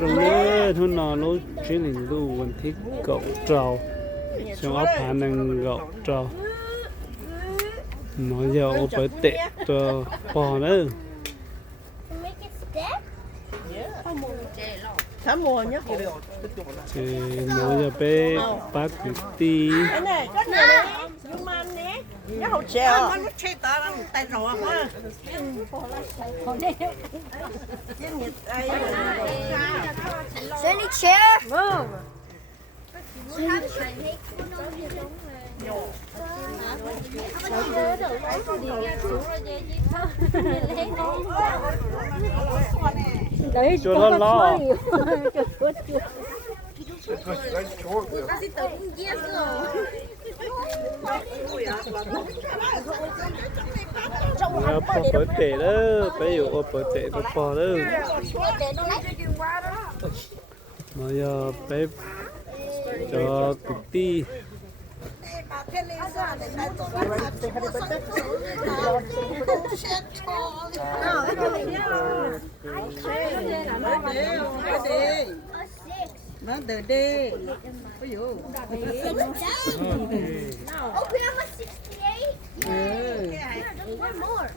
rồi nữa thôi nó lối chuyến này lưuวันที่เก่าเจ้าช่วงเอาผ่านหนึ่งเก่าเจ้าnó giờ ô bởi tệ cho bò nữa tháng mùa nhá. thì nó giờ bé bác cứ ti Cái này đấy, nhưng mà nè, nó hậu treo. Nó chơi ta nó tay rõ ha. Sandy chair. Vâng. Đấy, cho nó lo bò bởi tệ đó bé dụ ô bởi tệ cho bò đó nó giờ bé cho cứ ti Nó từ đi. Oh, Grandma 68. One more.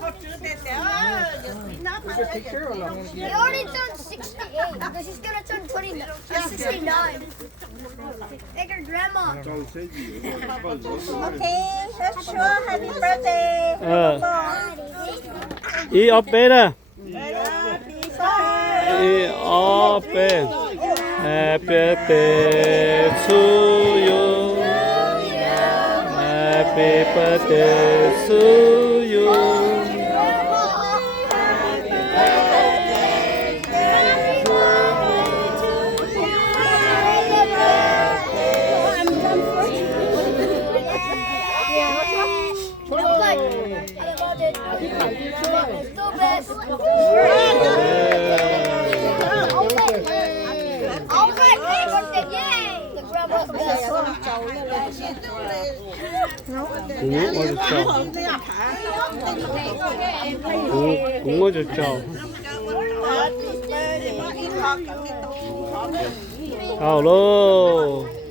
She already turned 68. No, she's gonna turn 69. Like her grandma. Okay, that's sure. Happy birthday. ý ốp bé đó Happy birthday. ý ốp bé Happy birthday to you Happy birthday to you cũng có được trâu alo